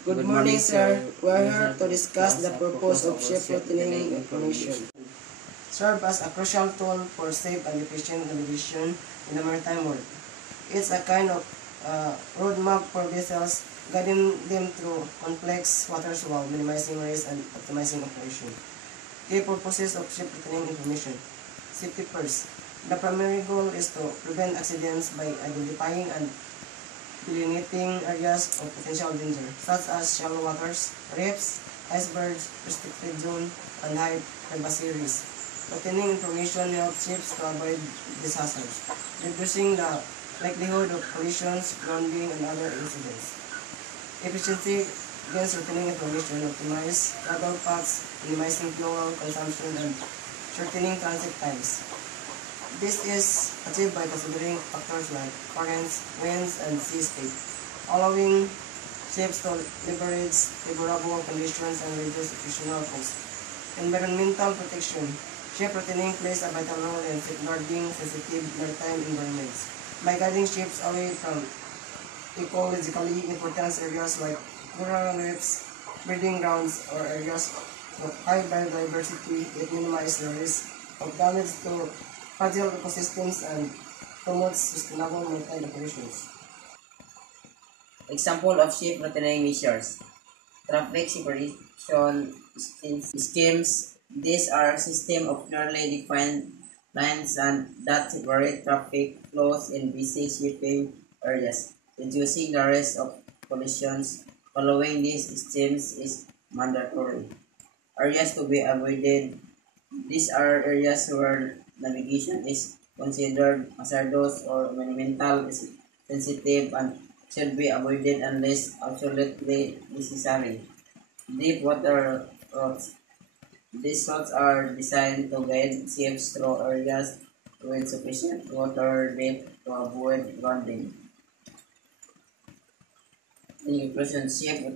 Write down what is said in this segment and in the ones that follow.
Good morning, sir. We are here to discuss the purpose of ship routing information. Serve as a crucial tool for safe and efficient navigation in the maritime world. It's a kind of roadmap for vessels, guiding them through complex waters while minimizing risk and optimizing operation. Key purposes of ship routing information. Safety first. The primary goal is to prevent accidents by identifying and delineating areas of potential danger, such as shallow waters, reefs, icebergs, restricted zone, and high privacy risks. Obtaining information helps ships to avoid disasters, reducing the likelihood of collisions, grounding, and other incidents. Efficiency against obtaining information optimize travel paths, minimizing fuel consumption, and shortening transit times. This is achieved by considering factors like currents, winds, and sea state, allowing ships to leverage favorable conditions and reduce operational costs. Environmental protection. Ship routing plays a vital role in safeguarding sensitive maritime environments. By guiding ships away from ecologically important areas like coral reefs, breeding grounds, or areas of high biodiversity, it minimizes the risk of damage to fragile ecosystems and promotes sustainable maritime operations. Example of ship routing measures. Traffic separation schemes. These are systems of clearly defined lines and that separate traffic flows in busy shipping areas, reducing the risk of collisions. Following these systems is mandatory. Areas to be avoided. These are areas where navigation is considered hazardous or environmental sensitive and should be avoided unless absolutely necessary. Deep water routes. These routes are designed to guide ships through areas with sufficient water depth to avoid grounding. In conclusion, ship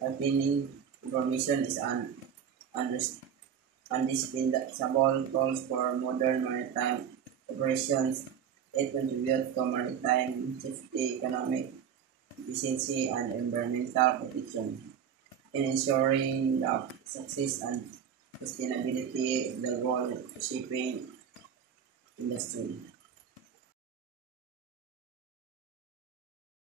routing information is an indispensable tool for modern maritime operations. It contributes to maritime safety, economic efficiency, and environmental protection in ensuring the success and sustainability of the world shipping industry.